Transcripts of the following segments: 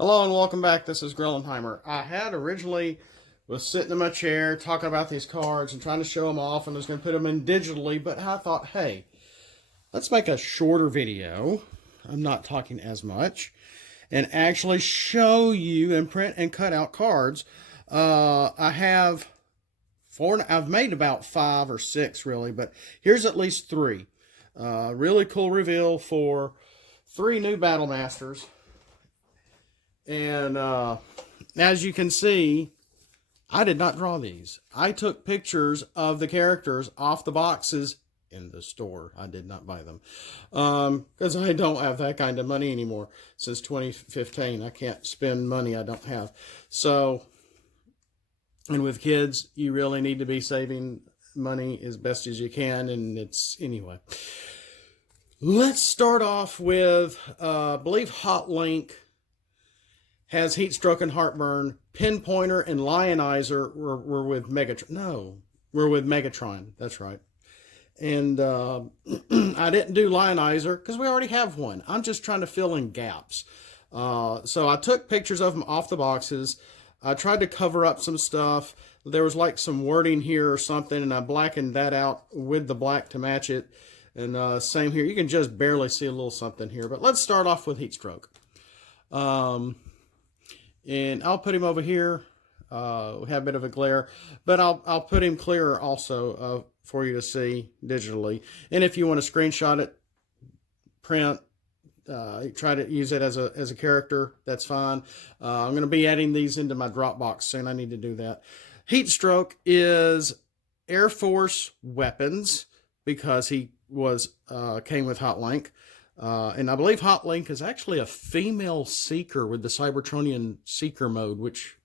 Hello and welcome back. This is Grillenheimer. I had originally was sitting in my chair talking about these cards and trying to show them off, and I was going to put them in digitally, but I thought, hey, let's make a shorter video. I'm not talking as much, and actually show you and print and cut out cards. I have four. I've made about 5 or 6 really, but here's at least 3. Really cool reveal for 3 new Battle Masters. And as you can see, I did not draw these. I took pictures of the characters off the boxes in the store. I did not buy them because I don't have that kind of money anymore. Since 2015, I can't spend money I don't have. So, and with kids, you really need to be saving money as best as you can. And it's, anyway. Let's start off with, I believe Hot Link has Heatstroke and Heartburn. Pinpointer and Lionizer were with Megatron. No, we're with Megatron. That's right. And I didn't do Lionizer because we already have one. I'm just trying to fill in gaps. So I took pictures of them off the boxes. I tried to cover up some stuff. There was like some wording here or something, and I blackened that out with the black to match it. And same here. You can just barely see a little something here. But let's start off with Heatstroke. And I'll put him over here. We have a bit of a glare, but I'll put him clearer also for you to see digitally. And if you want to screenshot it, print, try to use it as a character, that's fine. I'm going to be adding these into my Dropbox soon. I need to do that. Heatstroke is Air Force weapons because he was came with Hot Link. And I believe Hot Link is actually a female Seeker with the Cybertronian Seeker mode, which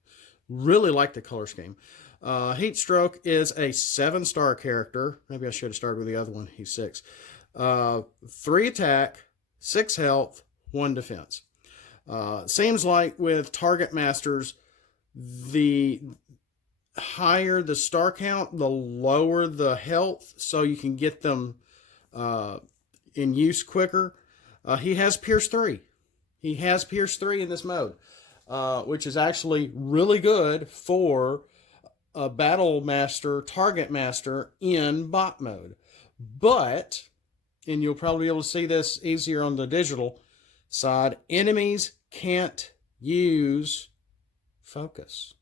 really like the color scheme. Heatstroke is a 7-star character. Maybe I should have started with the other one. He's 6. 3 attack, 6 health, 1 defense. Seems like with Target Masters, the higher the star count, the lower the health, so you can get them in use quicker. He has Pierce 3. He has Pierce 3 in this mode, which is actually really good for a Battle Master, Target Master in bot mode. But, and you'll probably be able to see this easier on the digital side, enemies can't use focus.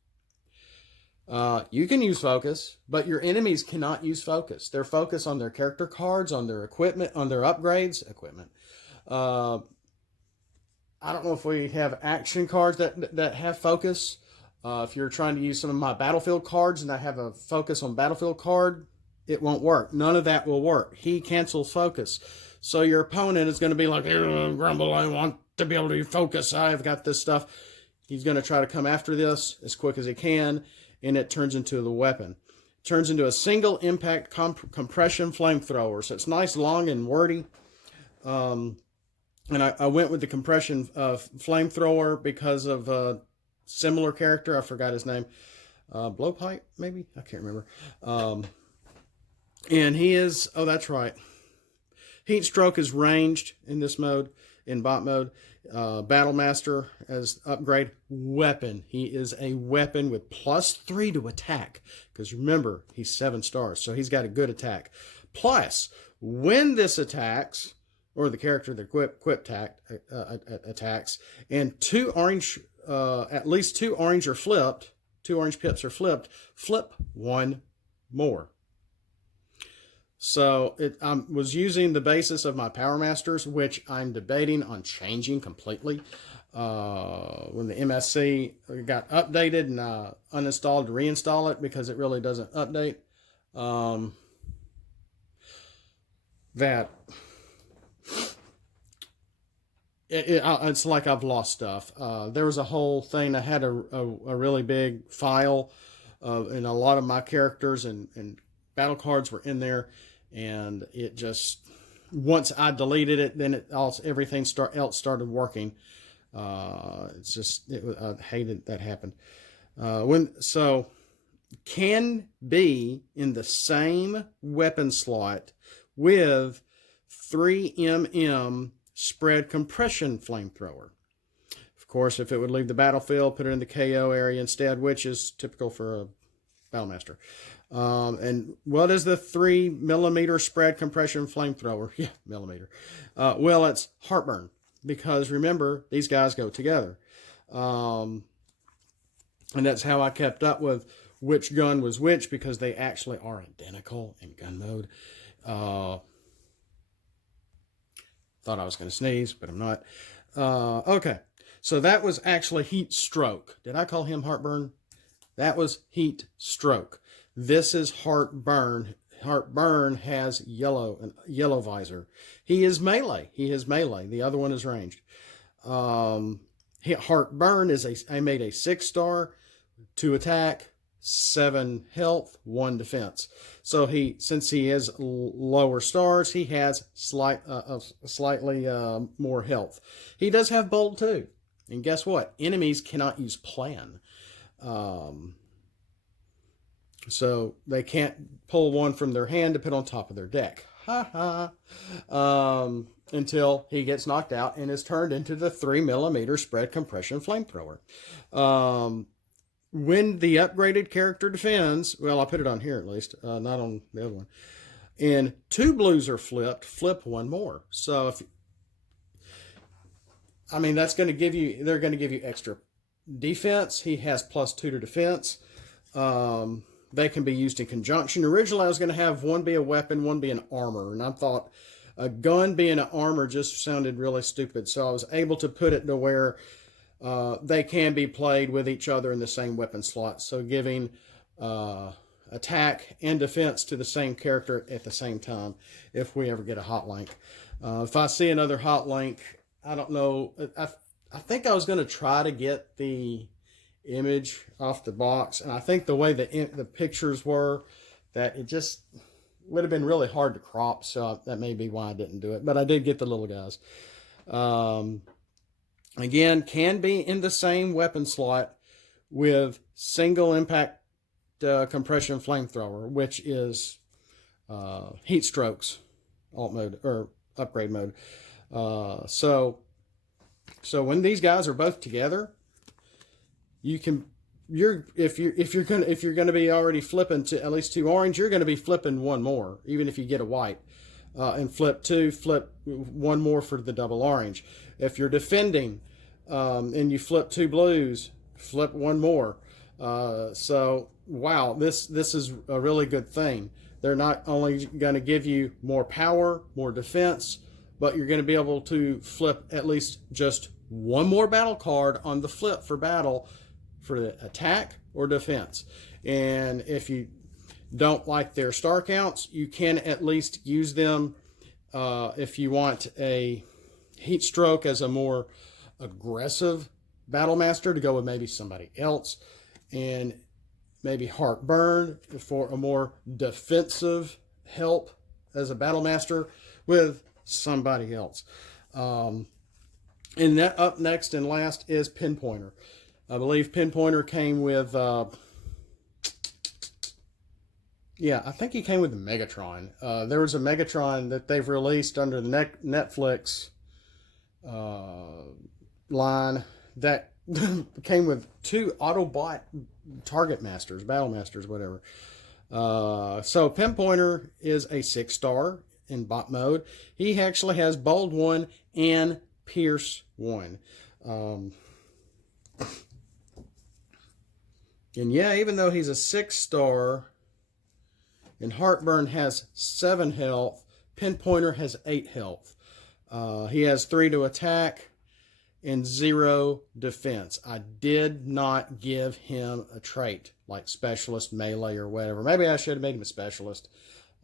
You can use focus, but your enemies cannot use focus. They're focused on their character cards, on their equipment, on their upgrades. I don't know if we have action cards that have focus. If you're trying to use some of my Battlefield cards and I have a focus on Battlefield card, it won't work. None of that will work. He cancels focus. So your opponent is going to be like, Grumble, I want to be able to focus. I've got this stuff. He's going to try to come after this as quick as he can, and it turns into the weapon. It turns into a single impact compression flamethrower. So it's nice, long, and wordy. And I went with the compression flamethrower because of a similar character. I forgot his name. Blowpipe, maybe? I can't remember. And he is, oh, that's right. Heatstroke is ranged in this mode, in bot mode. Battle Master as upgrade weapon. He is a weapon with +3 to attack. Because remember, he's 7 stars, so he's got a good attack. Plus, when this attacks, or the character that equip attacks, and 2 orange, at least 2 orange are flipped, 2 orange pips are flipped, flip 1 more. So I was using the basis of my Power Masters, which I'm debating on changing completely. When the MSC got updated and I uninstalled to reinstall it because it really doesn't update. It's like I've lost stuff. There was a whole thing. I had a really big file, and a lot of my characters and battle cards were in there, and it just, once I deleted it, then everything else started working. It's just, I hated that happened. Can be in the same weapon slot with 3mm spread compression flamethrower. course, if it would leave the battlefield, put it in the KO area instead, which is typical for a Battlemaster. And what is the 3mm spread compression flamethrower? Yeah, millimeter. Well, it's Heartburn, because remember, these guys go together. And that's how I kept up with which gun was which, because they actually are identical in gun mode. Thought I was going to sneeze, but I'm not. Okay, so that was actually Heatstroke. Did I call him Heartburn? That was Heatstroke. This is Heartburn. Heartburn has yellow visor. He is melee. The other one is ranged. Heartburn is I made a 6-star, 2 attack, 7 health, 1 defense. So since he is lower stars, he has slightly more health. He does have bold too. And guess what? Enemies cannot use plan. So they can't pull one from their hand to put on top of their deck. Until he gets knocked out and is turned into the 3mm spread compression flamethrower. When the upgraded character defends, well, I'll put it on here at least, not on the other one. And 2 blues are flipped, flip 1 more. So that's going to give you, they're going to give you extra defense. He has +2 to defense. They can be used in conjunction. Originally, I was going to have one be a weapon, one be an armor. And I thought a gun being an armor just sounded really stupid. So I was able to put it to where they can be played with each other in the same weapon slot. So giving attack and defense to the same character at the same time if we ever get a hot link. If I see another hot link, I don't know. I think I was going to try to get the image off the box. And I think the way the pictures were, that it just would have been really hard to crop. So that may be why I didn't do it. But I did get the little guys. Again, can be in the same weapon slot with single impact compression flamethrower, which is Heatstroke's alt mode or upgrade mode. So when these guys are both together, if you're gonna be already flipping to at least 2 orange, you're gonna be flipping 1 more, even if you get a white. And flip 1 more for the double orange. If you're defending and you flip 2 blues, flip 1 more. So wow, this is a really good thing. They're not only going to give you more power, more defense, but you're going to be able to flip at least just 1 more battle card on the flip for battle for the attack or defense. And if you don't like their star counts, you can at least use them if you want a Heatstroke as a more aggressive Battlemaster to go with maybe somebody else, and maybe Heartburn for a more defensive help as a Battlemaster with somebody else. And that up next and last is Pinpointer. I believe Pinpointer came with I think he came with the Megatron. There was a Megatron that they've released under the Netflix line that came with 2 Autobot Target Masters, Battle Masters, whatever. So Pinpointer is a 6-star in bot mode. He actually has Bold 1 and Pierce 1. And yeah, even though he's a 6-star and Heartburn has 7 health, Pinpointer has 8 health. He has 3 to attack and 0 defense. I did not give him a trait like specialist, melee, or whatever. Maybe I should have made him a specialist.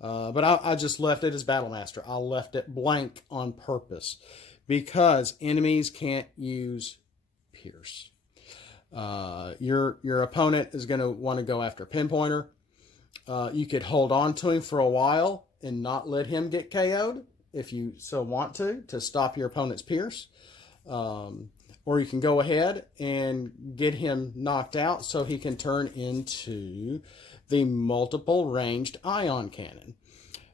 But I just left it as Battlemaster. I left it blank on purpose because enemies can't use Pierce. Your opponent is going to want to go after Pinpointer. You could hold on to him for a while and not let him get KO'd if you so want to stop your opponent's Pierce. Or you can go ahead and get him knocked out so he can turn into the multiple ranged ion cannon.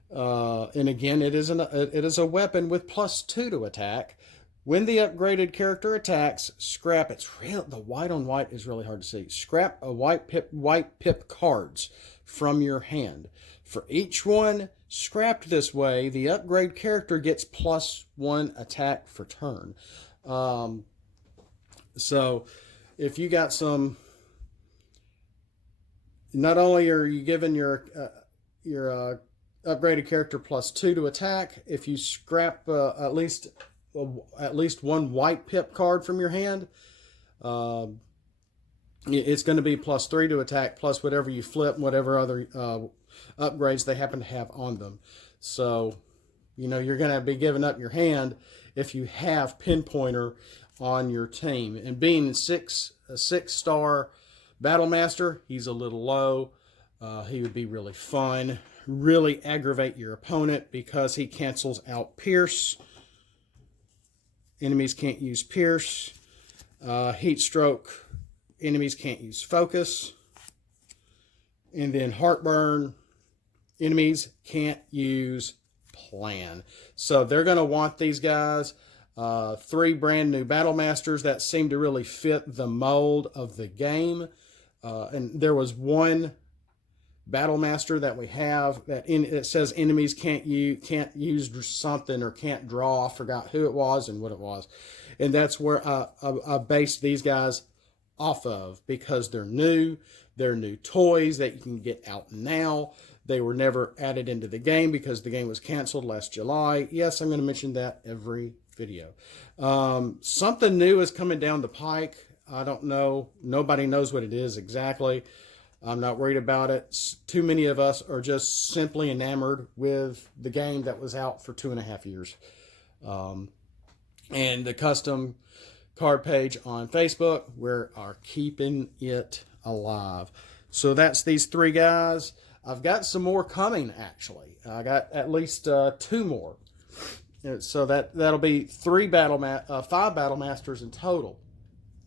And again, it is a weapon with +2 to attack, When the upgraded character attacks, scrap. The white on white is really hard to see. Scrap a white pip cards from your hand. For each one scrapped this way, the upgrade character gets +1 attack for turn. So if you got some, not only are you giving your upgraded character +2 to attack, if you scrap at least one white pip card from your hand, it's going to be +3 to attack, plus whatever you flip, whatever other upgrades they happen to have on them. So, you're going to be giving up your hand if you have Pinpointer on your team. And being a 6-star Battle Master, he's a little low. He would be really fun, really aggravate your opponent because he cancels out Pierce. Enemies can't use Pierce. Heatstroke, enemies can't use Focus. And then Heartburn, enemies can't use Plan. So they're going to want these guys. 3 brand new Battle Masters that seem to really fit the mold of the game. And there was one Battle Master that we have that it says enemies can't use something or can't draw. I forgot who it was and what it was. And that's where I based these guys off of, because they're new. They're new toys that you can get out now. They were never added into the game because the game was canceled last July. Yes, I'm going to mention that every video. Something new is coming down the pike. I don't know. Nobody knows what it is exactly. I'm not worried about it. Too many of us are just simply enamored with the game that was out for 2.5 years. And the custom card page on Facebook, we are keeping it alive. So that's these 3 guys. I've got some more coming, actually. I got at least 2 more. So that'll be 5 Battle Masters in total.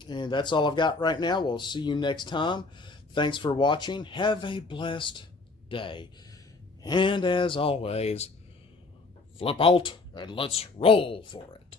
And that's all I've got right now. We'll see you next time. Thanks for watching. Have a blessed day. And as always, flip out and let's roll for it.